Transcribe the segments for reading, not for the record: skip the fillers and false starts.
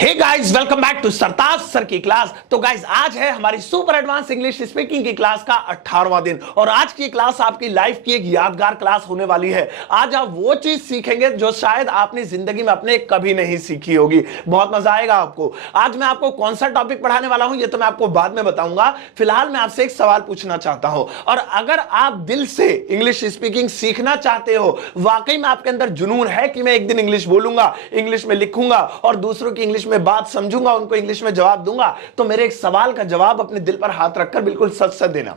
Hey guys, welcome back to Sartaj sir की class. तो guys, आज है हमारी सुपर एडवांस इंग्लिश स्पीकिंग की क्लास का 18वां दिन और आज की क्लास आपकी लाइफ की एक यादगार क्लास होने वाली है। आज आप वो चीज सीखेंगे जो शायद आपने जिंदगी में अपने कभी नहीं सीखी होगी। बहुत मजा आएगा आपको। आज मैं आपको कौन सा टॉपिक पढ़ाने वाला हूं ये तो मैं आपको बाद में बताऊंगा। फिलहाल मैं आपसे एक सवाल पूछना चाहता हूं, और अगर आप दिल से इंग्लिश स्पीकिंग सीखना चाहते हो, वाकई में आपके अंदर जुनून है कि मैं एक दिन इंग्लिश बोलूंगा, इंग्लिश में लिखूंगा और दूसरों की इंग्लिश में बात समझूंगा, उनको इंग्लिश में जवाब दूंगा, तो मेरे एक सवाल का जवाब अपने दिल पर हाथ रखकर बिल्कुल सच सच देना।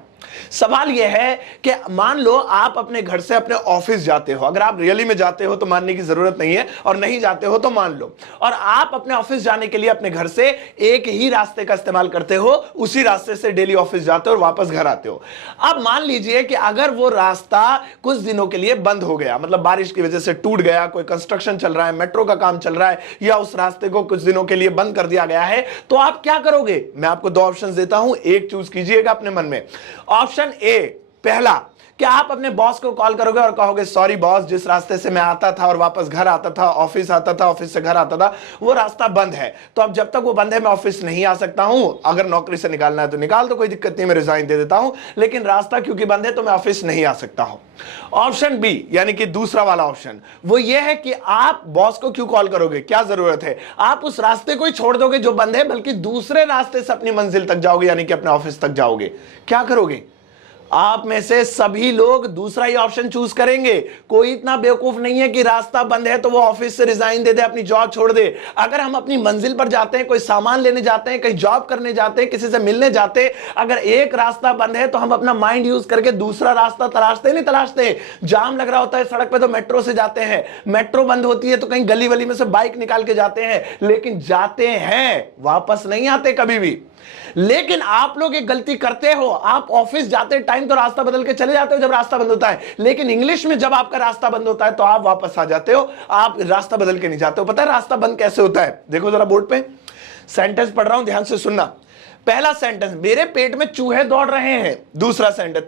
सवाल यह है कि मान लो आप अपने घर से अपने ऑफिस जाते हो। अगर आप रियली में जाते हो तो मानने की जरूरत नहीं है, और नहीं जाते हो तो मान लो, और आप अपने ऑफिस जाने के लिए अपने घर से एक ही रास्ते का इस्तेमाल करते हो, उसी रास्ते से डेली ऑफिस जाते हो और वापस घर आते हो। अब मान लीजिए कि अगर वो रास्ता कुछ दिनों के लिए बंद हो गया, मतलब बारिश की वजह से टूट गया, कोई कंस्ट्रक्शन चल रहा है, मेट्रो का काम चल रहा है, या उस रास्ते को कुछ दिनों के लिए बंद कर दिया गया है, तो आप क्या करोगे? मैं आपको दो ऑप्शन देता हूं, एक चूज कीजिएगा अपने मन में। ऑप्शन ए, पहला, क्या आप अपने बॉस को कॉल करोगे और कहोगे सॉरी बॉस, जिस रास्ते से मैं आता था और वापस घर आता था, ऑफिस आता था, ऑफिस से घर आता था, वो रास्ता बंद है, तो अब जब तक वो बंद है मैं ऑफिस नहीं आ सकता हूं। अगर नौकरी से निकालना है तो निकाल दो, कोई दिक्कत नहीं, मैं रिजाइन दे देता हूं, लेकिन रास्ता क्योंकि बंद है तो मैं ऑफिस नहीं आ सकता हूं। ऑप्शन बी, यानी कि दूसरा वाला ऑप्शन, वो ये है कि आप बॉस को क्यों कॉल करोगे, क्या जरूरत है, आप उस रास्ते को ही छोड़ दोगे जो बंद है, बल्कि दूसरे रास्ते से अपनी मंजिल तक जाओगे, यानी कि अपने ऑफिस तक जाओगे। क्या करोगे? आप में से सभी लोग दूसरा ही ऑप्शन चूज करेंगे। कोई इतना बेवकूफ नहीं है कि रास्ता बंद है तो वो ऑफिस से रिजाइन दे दे, अपनी जॉब छोड़ दे। अगर हम अपनी मंजिल पर जाते हैं, कोई सामान लेने जाते हैं, कहीं जॉब करने जाते हैं, किसी से मिलने जाते हैं, अगर एक रास्ता बंद है तो हम अपना माइंड यूज करके दूसरा रास्ता तलाशते नहीं तलाशते। जाम लग रहा होता है सड़क पे तो मेट्रो से जाते हैं, मेट्रो बंद होती है तो कहीं गली वली में से बाइक निकाल के जाते हैं, लेकिन जाते हैं, वापस नहीं आते कभी भी। लेकिन आप लोग एक गलती करते हो, आप ऑफिस जाते टाइम तो रास्ता बदल के चले जाते हो जब रास्ता बंद होता है, लेकिन इंग्लिश में जब आपका रास्ता बंद होता है तो आप वापस आ जाते हो, आप रास्ता बदल के नहीं जाते हो। पता है रास्ता बंद कैसे होता है? देखो जरा बोर्ड पे सेंटेंस पढ़ रहा हूं, ध्यान से सुनना। पहला सेंटेंस, मेरे पेट में चूहे दौड़ रहे हैं। दूसरा सेंटेंस,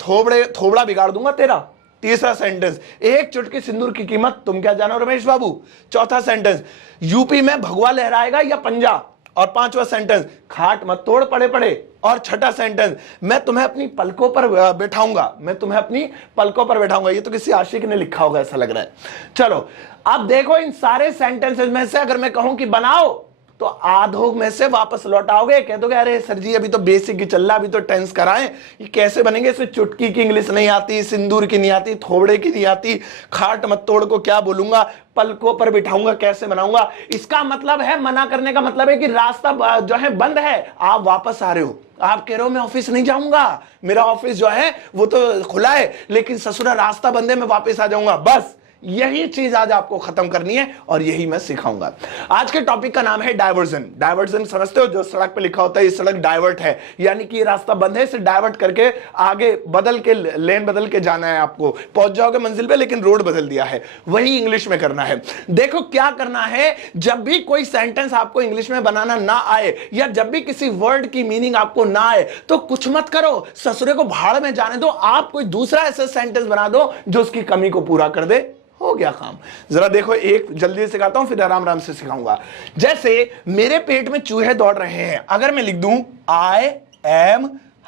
थोबड़ा बिगाड़ दूंगा तेरा। तीसरा सेंटेंस, एक चुटकी सिंदूर की कीमत तुम क्या जानो रमेश बाबू। चौथा सेंटेंस, यूपी में भगवा लहराएगा या पंजा। और पांचवा सेंटेंस, खाट मत तोड़ पड़े पड़े। और छठा सेंटेंस, मैं तुम्हें अपनी पलकों पर बैठाऊंगा, मैं तुम्हें अपनी पलकों पर बैठाऊंगा। ये तो किसी आशिक ने लिखा होगा ऐसा लग रहा है। चलो अब देखो, इन सारे सेंटेंसेस में से अगर मैं कहूं कि बनाओ, तो आधों में से वापस लौटाओगे, कह दोगे अरे सर जी अभी तो बेसिक ही चल रहा, अभी तो टेंस कराएं, ये कैसे बनेंगे, इसमें चुटकी की इंग्लिश नहीं आती, सिंदूर की नहीं आती, थोबड़े की नहीं आती, खाट मत तोड़ को क्या बोलूंगा, पलकों पर बिठाऊंगा कैसे बनाऊंगा। इसका मतलब है, मना करने का मतलब है कि रास्ता जो है बंद है, आप वापस आ रहे हो, आप कह रहे हो मैं ऑफिस नहीं जाऊंगा, मेरा ऑफिस जो है वो तो खुला है, लेकिन ससुरा रास्ता बंद है, मैं वापस आ जाऊंगा। बस यही चीज आज आपको खत्म करनी है और यही मैं सिखाऊंगा। आज के टॉपिक का नाम है डायवर्जन। डायवर्जन समझते हो? जो सड़क पे लिखा होता है ये सड़क डाइवर्ट है, यानी कि ये रास्ता बंद है, इसे डाइवर्ट करके आगे बदल के लेन बदल के जाना है, आपको पहुंच जाओगे मंजिल पे लेकिन रोड बदल दिया है। वही इंग्लिश में करना है। देखो क्या करना है, जब भी कोई सेंटेंस आपको इंग्लिश में बनाना ना आए, या जब भी किसी वर्ड की मीनिंग आपको ना आए, तो कुछ मत करो, ससुरे को भाड़ में जाने दो, आप कोई दूसरा ऐसा सेंटेंस बना दो जो उसकी कमी को पूरा कर दे, हो गया काम। जरा देखो, एक जल्दी सिखाता हूं फिर आराम आराम से सिखाऊंगा। जैसे मेरे पेट में चूहे दौड़ रहे हैं, अगर मैं लिख दूं आई एम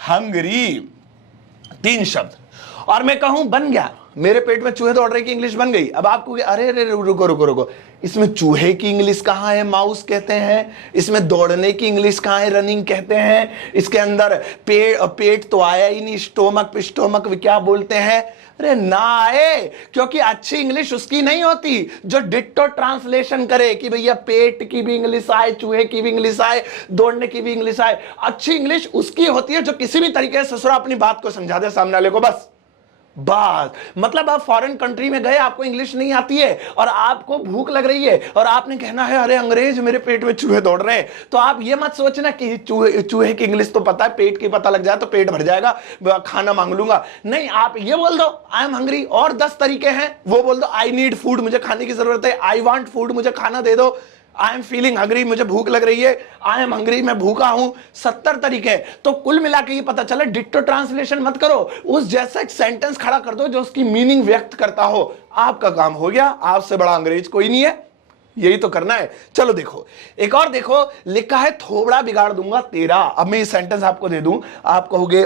हंग्री, 3 शब्द, और मैं कहूं बन गया, मेरे पेट में चूहे दौड़ रहे की इंग्लिश बन गई। अब आपको अरे अरे रुको रुको रुको, इसमें चूहे की इंग्लिश कहां है? माउस कहते हैं। इसमें दौड़ने की इंग्लिश कहां है? रनिंग कहते हैं। इसके अंदर पेट तो आया ही नहीं, स्टोमक क्या बोलते हैं? अरे ना आए, क्योंकि अच्छी इंग्लिश उसकी नहीं होती जो डिट्टो ट्रांसलेशन करे कि भैया पेट की भी इंग्लिश आए, चूहे की भी इंग्लिश आए, दौड़ने की भी इंग्लिश आए। अच्छी इंग्लिश उसकी होती है जो किसी भी तरीके से ससुरा अपनी बात को समझा दे सामने वाले को। बस मतलब आप फॉरेन कंट्री में गए, आपको इंग्लिश नहीं आती है और आपको भूख लग रही है और आपने कहना है अरे अंग्रेज मेरे पेट में चूहे दौड़ रहे हैं, तो आप ये मत सोचना कि चूहे की इंग्लिश तो पता है, पेट की पता लग जाए तो पेट भर जाएगा, खाना मांग लूंगा। नहीं, आप ये बोल दो आई एम हंग्री, और 10 तरीके हैं, वो बोल दो आई नीड फूड, मुझे खाने की जरूरत है, आई वांट फूड, मुझे खाना दे दो, आई एम फीलिंग हंग्री, मुझे भूख लग रही है, आई एम हंग्री, मैं भूखा हूं। 70 तरीके हैं। तो कुल मिला के ये पता चला, डिट्टो ट्रांसलेशन मत करो, उस जैसा एक सेंटेंस खड़ा कर दो जो उसकी मीनिंग व्यक्त करता हो, आपका काम हो गया। आपसे बड़ा अंग्रेज कोई नहीं है। यही तो करना है। चलो देखो, एक और देखो, लिखा है थोबड़ा बिगाड़ दूंगा तेरा। अब मैं ये सेंटेंस आपको दे दूं, आप कहोगे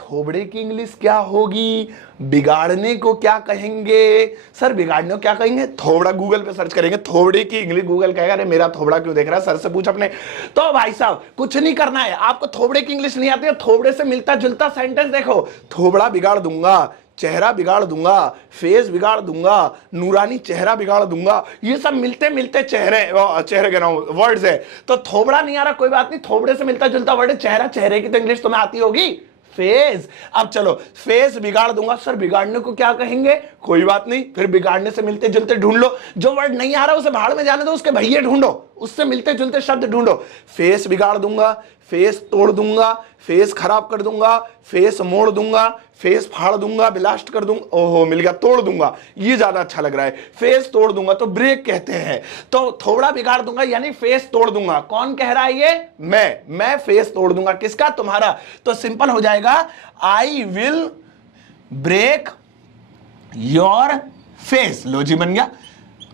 थोबड़े की इंग्लिश क्या होगी, बिगाड़ने को क्या कहेंगे सर, बिगाड़ने को क्या कहेंगे, थोबड़ा गूगल पे सर्च करेंगे थोबड़े की इंग्लिश, गूगल कहेगा अरे मेरा थोबड़ा क्यों देख रहा है, सर से पूछ अपने। तो भाई साहब कुछ नहीं करना है, आपको थोबड़े की इंग्लिश नहीं आती है, थोबड़े से मिलता जुलता सेंटेंस देखो, थोबड़ा बिगाड़ दूंगा, चेहरा बिगाड़ दूंगा, फेस बिगाड़ दूंगा, नूरानी चेहरा बिगाड़ दूंगा, ये सब मिलते मिलते चेहरे कह रहा हूं वर्ड्स है। तो थोबड़ा नहीं आ रहा कोई बात नहीं, थोबड़े से मिलता जुलता वर्ड है चेहरा, चेहरे की तो इंग्लिश तुम्हें आती होगी फेस। अब चलो फेस बिगाड़ दूंगा, सर बिगाड़ने को क्या कहेंगे, कोई बात नहीं, फिर बिगाड़ने से मिलते जुलते ढूंढ लो, जो वर्ड नहीं आ रहा उसे भाड़ में जाने दो, उसके भैये ढूंढो, उससे मिलते जुलते शब्द ढूंढो। फेस बिगाड़ दूंगा, फेस तोड़ दूंगा, फेस खराब कर दूंगा, फेस मोड़ दूंगा, फेस फाड़ दूंगा, ब्लास्ट कर दूंगा, ओहो मिल गया, तोड़ दूंगा, ये ज्यादा अच्छा लग रहा है, फेस तोड़ दूंगा तो ब्रेक कहते हैं। तो थोड़ा बिगाड़ दूंगा यानी फेस तोड़ दूंगा, कौन कह रहा है ये, मैं फेस तोड़ दूंगा, किसका, तुम्हारा। तो सिंपल हो जाएगा, I will break your face, लो जी बन गया,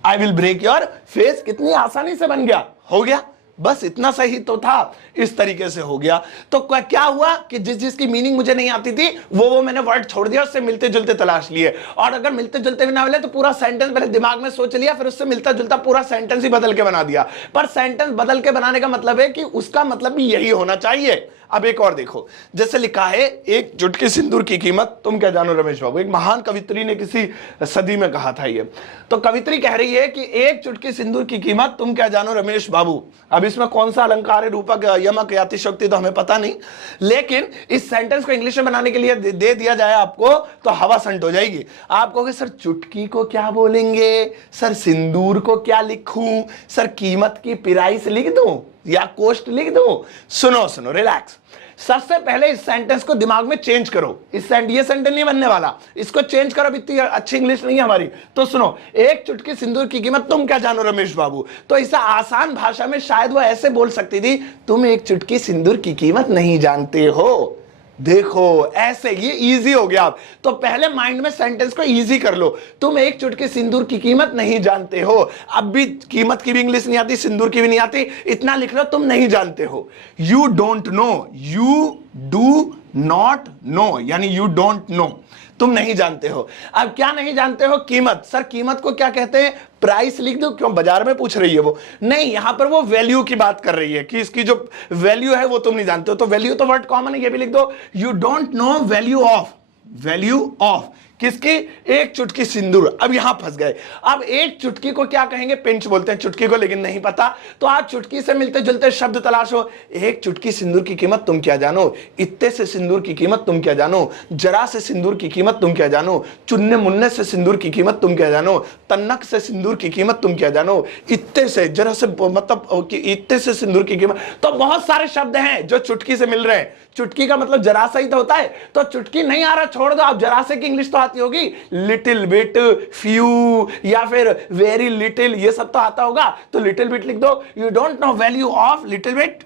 I will break your face, कितनी आसानी से बन गया, हो गया, बस इतना सही तो था, इस तरीके से हो गया। तो क्या हुआ कि जिसकी मीनिंग मुझे नहीं आती थी वो मैंने वर्ड छोड़ दिया, उससे मिलते जुलते तलाश लिए, और अगर मिलते जुलते भी ना मिले तो पूरा सेंटेंस पहले दिमाग में सोच लिया, फिर उससे मिलता जुलता पूरा सेंटेंस ही बदल के बना दिया। पर सेंटेंस बदल के बनाने का मतलब है कि उसका मतलब भी यही होना चाहिए। अब एक और देखो, जैसे लिखा है एक चुटकी सिंदूर की कीमत तुम क्या जानो रमेश बाबू, एक महान कवित्री ने किसी सदी में कहा था ये। तो कवित्री कह रही है कि एक चुटकी सिंदूर की कीमत तुम क्या जानो रमेश बाबू। अब इसमें कौन सा अलंकार है, रूपक, यमक, अतिशयोक्ति तो हमें पता नहीं, लेकिन इस सेंटेंस को इंग्लिश में बनाने के लिए दे दिया जाए आपको तो हवा संट हो जाएगी। आप कहोगे सर चुटकी को क्या बोलेंगे, सर सिंदूर को क्या लिखूं, सर कीमत की प्राइस लिख दूं या कॉस्ट लिख दूं। सुनो रिलैक्स, सबसे पहले इस सेंटेंस को दिमाग में चेंज करो, ये सेंटेंस नहीं बनने वाला, इसको चेंज करो, इतनी अच्छी इंग्लिश नहीं है हमारी। तो सुनो, एक चुटकी सिंदूर की कीमत तुम क्या जानो रमेश बाबू, तो इसे आसान भाषा में शायद वो ऐसे बोल सकती थी, तुम एक चुटकी सिंदूर की कीमत नहीं जानते हो। देखो ऐसे, ये इजी हो गया। आप तो पहले माइंड में सेंटेंस को इजी कर लो, तुम एक चुटकी सिंदूर की कीमत नहीं जानते हो। अब भी कीमत की भी इंग्लिश नहीं आती, सिंदूर की भी नहीं आती, इतना लिख लो तुम नहीं जानते हो। You don't know, you do not know, यानी यू डोंट नो, तुम नहीं जानते हो। अब क्या नहीं जानते हो, कीमत। सर कीमत को क्या कहते हैं, प्राइस लिख दो, क्यों बाजार में पूछ रही है वो, नहीं यहां पर वो वैल्यू की बात कर रही है कि इसकी जो वैल्यू है वो तुम नहीं जानते हो। तो वैल्यू तो वर्ड कॉमन है, ये भी लिख दो, you don't no value of, value of किसकी, एक चुटकी सिंदूर। अब यहां फंस गए, अब एक चुटकी को क्या कहेंगे, पिंच बोलते हैं चुटकी को, लेकिन नहीं पता, तो आप चुटकी से मिलते जुलते शब्द तलाशो। एक चुटकी सिंदूर की कीमत तुम क्या जानो, इत्ते से सिंदूर की कीमत तुम क्या जानो, जरा से सिंदूर की कीमत तुम क्या जानो, चुन्ने मुन्ने से सिंदूर की कीमत तुम क्या जानो, तन्नक से सिंदूर की कीमत तुम क्या जानो, इत्ते से, जरा से, मतलब इत्ते से सिंदूर की कीमत। तो बहुत सारे शब्द हैं जो चुटकी से मिल रहे हैं। चुटकी का मतलब जरा सा ही तो होता है, तो चुटकी नहीं आ रहा छोड़ दो, आप जरा से की इंग्लिश तो आती होगी, लिटिल बिट, फ्यू या फिर वेरी लिटिल, ये सब तो आता होगा, तो लिटिल बिट लिख दो, you don't no value of little bit.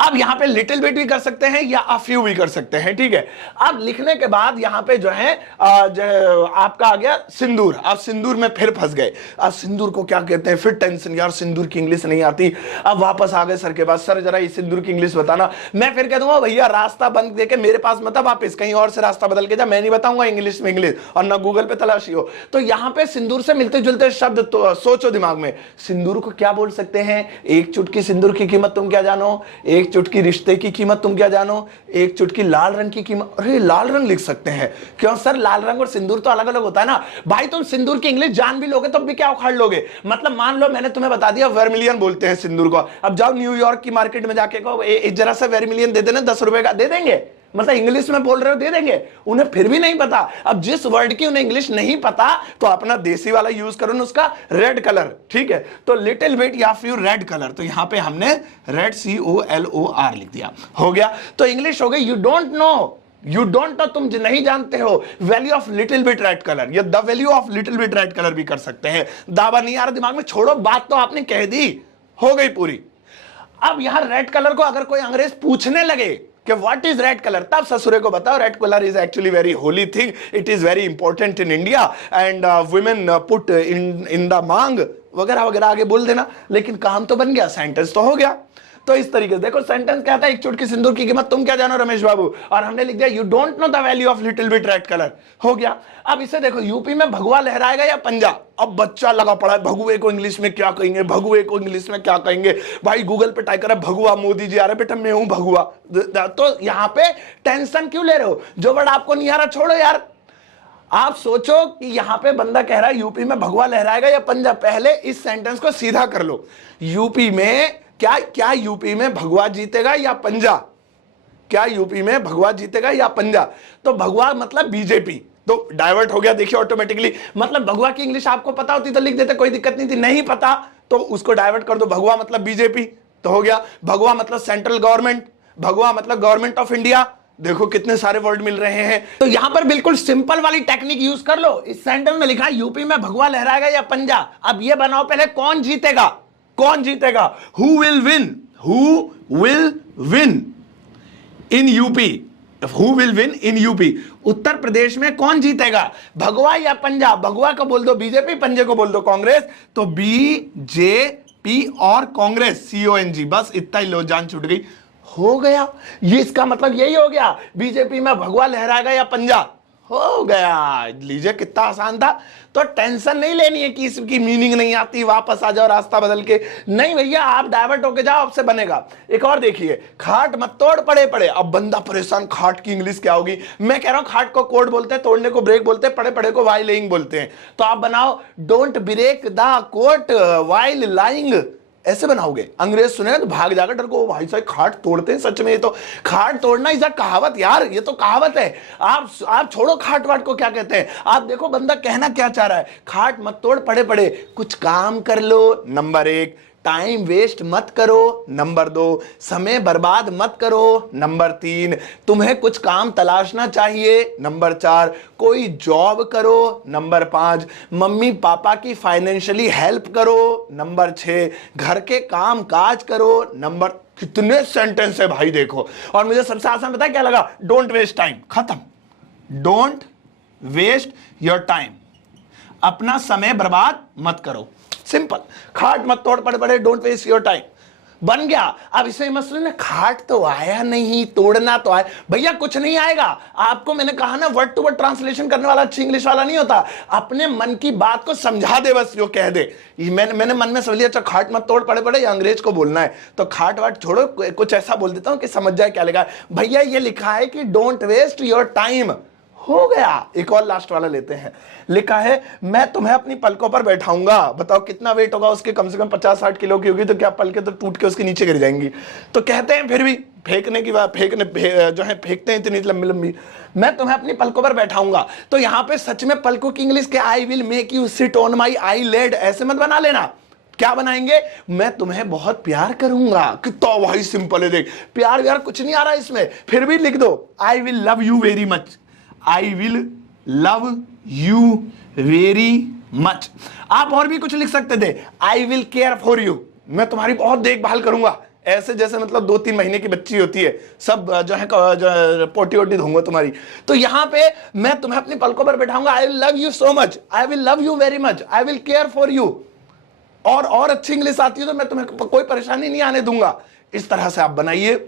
अब यहां पे लिटिल बिट भी कर सकते हैं या अ फ्यू भी कर सकते हैं, ठीक है। अब लिखने के बाद यहां पे जो है आपका आ गया सिंदूर। अब सिंदूर में फिर फंस गए, अब सिंदूर को क्या कहते हैं, फिर टेंशन, यार सिंदूर की इंग्लिश नहीं आती। अब वापस आ गए सर के पास, सर जरा ये सिंदूर की इंग्लिश बताना। मैं फिर कह दूंगा भैया रास्ता बंद देके मेरे पास मत वापस, कहीं और से रास्ता बदल के जा, मैं नहीं बताऊंगा इंग्लिश में इंग्लिश, और ना गूगल पे तलाशी हो। तो यहां पे सिंदूर से मिलते जुलते शब्द तो सोचो दिमाग में, सिंदूर को क्या बोल सकते हैं, एक चुटकी सिंदूर की कीमत तुम क्या जानो, एक चुटकी रिश्ते की कीमत तुम क्या जानो, एक चुटकी लाल रंग की कीमत। अरे लाल रंग लिख सकते हैं, क्यों सर लाल रंग और सिंदूर तो अलग अलग होता है ना। भाई तुम सिंदूर की इंग्लिश जान भी लोगे तब भी क्या उखाड़ लोगे, मतलब मान लो मैंने तुम्हें बता दिया वर्मिलियन बोलते हैं सिंदूर को, अब जाओ न्यूयॉर्क की मार्केट में जाके कहो जरा सा वर्मिलियन दे देना, 10 रुपए का दे देंगे, मतलब इंग्लिश में बोल रहे हो दे देंगे, उन्हें फिर भी नहीं पता। अब जिस वर्ड की उन्हें इंग्लिश नहीं पता तो अपना देसी वाला यूज करो ना, उसका रेड कलर, ठीक है। तो लिटिल बिट या फिर रेड कलर, तो यहां पे हमने रेड COLOR लिख दिया, हो गया। तो इंग्लिश हो गई you don't know, you don't know तुम नहीं जानते हो value of little bit red colour, या the value of little bit red colour भी कर सकते हैं। दावा नहीं आ रहा दिमाग में, छोड़ो बात तो आपने कह दी, हो गई पूरी। अब यहां रेड कलर को अगर कोई अंग्रेज पूछने लगे कि व्हाट इज रेड कलर, तब ससुरे को बताओ red colour is actually very Holi thing, it is very important in India and women put in the मांग वगैरह वगैरह आगे बोल देना, लेकिन काम तो बन गया, सेंटेंस तो हो गया। तो इस तरीके से देखो सेंटेंस क्या था, एक चुटकी सिंदूर की कीमत तुम क्या जानो रमेश बाबू, और हमने लिख दिया you don't know the value of little bit red colour, हो गया। अब इसे देखो, यूपी में भगवा लहराएगा या पंजा, अब बच्चा लगा पड़ा है भगुए को इंग्लिश में क्या कहेंगे, भगुए को इंग्लिश में क्या कहेंगे, भाई गूगल पे टाइप करा भगुआ, मोदी जी आ रहे, बेटा मैं हूं भगुआ। तो यहां पे टेंशन क्यों ले रहे हो, जो वर्ड आपको नहीं आ रहा छोड़ो यार। आप सोचो कि यहां पे बंदा कह रहा है यूपी में भगवा लहराएगा या पंजा, पहले इस सेंटेंस को सीधा कर लो। यूपी में क्या यूपी में भगवा जीतेगा या पंजा, क्या यूपी में भगवा जीतेगा या पंजा, तो भगवा मतलब बीजेपी, तो डाइवर्ट हो गया देखिए ऑटोमेटिकली। मतलब भगवा की इंग्लिश आपको पता होती तो लिख देते, कोई दिक्कत नहीं थी, नहीं पता तो उसको डाइवर्ट कर दो, भगवा मतलब बीजेपी तो हो गया। भगवा मतलब सेंट्रल गवर्नमेंट, भगवा मतलब गवर्नमेंट ऑफ इंडिया, देखो कितने सारे वर्ड मिल रहे हैं। तो यहां पर बिल्कुल सिंपल वाली टेक्निक यूज कर लो। इस सेंटेंस में लिखा है यूपी में भगवा लहराएगा या पंजा, अब ये बनाओ पहले कौन जीतेगा, कौन जीतेगा, who will win, who will win in UP, who will win in UP, Uttar Pradesh में कौन जीतेगा, भगवा या पंजा, भगवा को बोल दो बीजेपी, पंजे को बोल दो कांग्रेस, तो बीजेपी और कांग्रेस CONG, बस इतना ही लो, जान छूट गई, हो गया। ये इसका मतलब यही हो गया, बीजेपी में भगवा लहराएगा या पंजा, हो गया। लीजिए कितना आसान था। तो टेंशन नहीं लेनी है कि इसकी मीनिंग नहीं आती, वापस आ जाओ रास्ता बदल के, नहीं भैया आप डाइवर्ट होके जाओ, आपसे बनेगा। एक और देखिए, खाट मत तोड़ पड़े पड़े, अब बंदा परेशान, खाट की इंग्लिश क्या होगी, मैं कह रहा हूं खाट को कोड बोलते हैं, तोड़ने को ब्रेक बोलते हैं, पड़े पड़े को वाइल लेइंग बोलते हैं, तो आप बनाओ don't break the quote while lying, ऐसे बनाओगे। अंग्रेज सुने तो भाग जाकर डर को, भाई साहब खाट तोड़ते हैं सच में, ये तो खाट तोड़ना इस कहावत यार, ये तो कहावत है। आप छोड़ो खाट वाट को क्या कहते हैं, आप देखो बंदा कहना क्या चाह रहा है, खाट मत तोड़ पड़े पड़े, कुछ काम कर लो, नंबर 1, टाइम वेस्ट मत करो, नंबर 2, समय बर्बाद मत करो, नंबर 3, तुम्हें कुछ काम तलाशना चाहिए, नंबर 4, कोई जॉब करो, नंबर 5, मम्मी पापा की फाइनेंशियली हेल्प करो, नंबर 6, घर के काम काज करो, नंबर, कितने सेंटेंस है भाई देखो। और मुझे सबसे आसान पता है क्या लगा, डोंट वेस्ट टाइम, खत्म, डोंट वेस्ट योर टाइम, अपना समय बर्बाद मत करो, सिंपल। खाट मत तोड़ पड़े पड़े, डोंट वेस्ट योर टाइम, बन गया। अब इसे मसले ने खाट तो आया नहीं, तोड़ना तो आया, भैया कुछ नहीं आएगा आपको, मैंने कहा ना वर्ड टू वर्ड ट्रांसलेशन करने वाला अच्छी इंग्लिश वाला नहीं होता, अपने मन की बात को समझा दे, बस जो कह दे। मैंने मन में समझ लिया, अच्छा खाट मत तोड़ पड़े पड़े, या अंग्रेज को बोलना है तो खाट वाट छोड़ो, कुछ ऐसा बोल देता हूं कि समझ जाए क्या लिखा है। भैया ये लिखा है कि डोंट वेस्ट योर टाइम, हो गया। एक और लास्ट वाला लेते हैं, लिखा है मैं तुम्हें अपनी पलकों पर बैठाऊंगा, बताओ कितना वेट होगा उसके, कम से कम 50-60 किलो की होगी, तो क्या पलकें तो टूट के उसके नीचे गिर जाएंगी। तो कहते हैं फिर भी फेंकने की बात, जो है फेंकते हैं इतनी लंबी लंबी, मैं तुम्हें अपनी पलकों पर बैठाऊंगा, तो यहां पे सच में पलकों की इंग्लिश क्या, I will make you sit on my eyelid, ऐसे मत बना लेना, क्या बनाएंगे, मैं तुम्हें बहुत प्यार करूंगा। कितना भाई सिंपल है, देख प्यार व्यार कुछ नहीं आ रहा इसमें, फिर भी लिख दो आई will love you very much, I will love you very much. आप और भी कुछ लिख सकते थे, आई विल केयर फॉर यू, मैं तुम्हारी बहुत देखभाल करूंगा, ऐसे जैसे मतलब 2-3 महीने की बच्ची होती है, सब जो है पोटी वोटी धोऊंगा तुम्हारी। तो यहां पे मैं तुम्हें अपनी पलकों पर बैठाऊंगा, I will love you so much, I will love you very much, I will care for you, और अच्छी इंग्लिश आती है तो मैं तुम्हें कोई परेशानी नहीं आने दूंगा। इस तरह से आप बनाइए।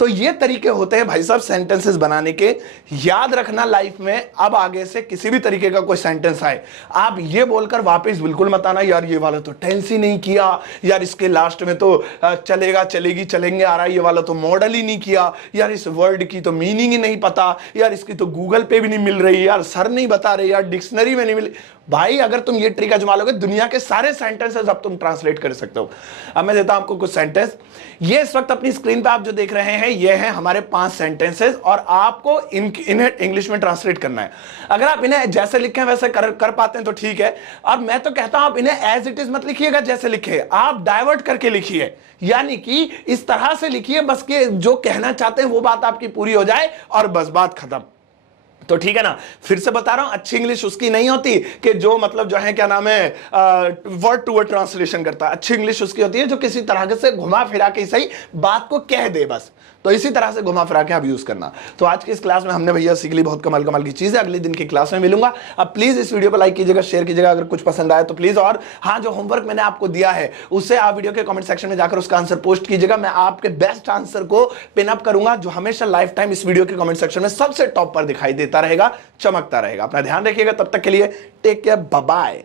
तो ये तरीके होते हैं भाई साहब सेंटेंसेस बनाने के। याद रखना लाइफ में अब आगे से किसी भी तरीके का कोई सेंटेंस आए, आप ये बोलकर वापस बिल्कुल मत आना यार ये वाला तो टेंस ही नहीं किया, यार इसके लास्ट में तो चलेगा चलेगी चलेंगे आ रहा है, ये वाला तो मॉडल ही नहीं किया, यार इस वर्ड की तो मीनिंग ही नहीं पता, यार इसकी तो गूगल पे भी नहीं मिल रही, यार सर नहीं बता रहे, यार डिक्शनरी में नहीं मिली। भाई अगर तुम ये ट्रिक आजमा लोगे, दुनिया के सारे सेंटेंसेस अब तुम ट्रांसलेट कर सकते हो। अब मैं देता हूं आपको कुछ सेंटेंस, ये इस वक्त अपनी स्क्रीन पे आप जो देख रहे हैं ये हैं हमारे 5 सेंटेंसेस, और आपको इन्हें इंग्लिश में ट्रांसलेट करना है। अगर आप इन्हें जैसे लिखे वैसे कर पाते हैं तो ठीक है। अब मैं तो कहता हूं आप इन्हें एज इट इज मत लिखिएगा, जैसे लिखे आप डाइवर्ट करके लिखिए, यानी कि इस तरह से लिखिए बस के जो कहना चाहते हैं वो बात आपकी पूरी हो जाए और बस बात खत्म। तो ठीक है ना, फिर से बता रहा हूं, अच्छी इंग्लिश उसकी नहीं होती कि जो मतलब जो है क्या नाम है वर्ड टू वर्ड ट्रांसलेशन करता है। अच्छी इंग्लिश उसकी होती है जो किसी तरह से घुमा फिरा के सही बात को कह दे बस। तो इसी तरह से घुमा फिरा के आप यूज करना। तो आज की इस क्लास में हमने भैया सीख ली बहुत कमाल कमाल की चीजें। अगले दिन की क्लास में मिलूंगा। अब प्लीज इस वीडियो को लाइक कीजिएगा, शेयर कीजिएगा अगर कुछ पसंद आए तो प्लीज। और हाँ, जो होमवर्क मैंने आपको दिया है उससे आप वीडियो के कमेंट सेक्शन में जाकर उसका आंसर पोस्ट कीजिएगा। मैं आपके बेस्ट आंसर को पिन अप करूंगा जो हमेशा लाइफ टाइम इस वीडियो के कमेंट सेक्शन में सबसे टॉप पर दिखाई देता रहेगा, चमकता रहेगा। अपना ध्यान रखिएगा, तब तक के लिए टेक केयर, बाय बाय।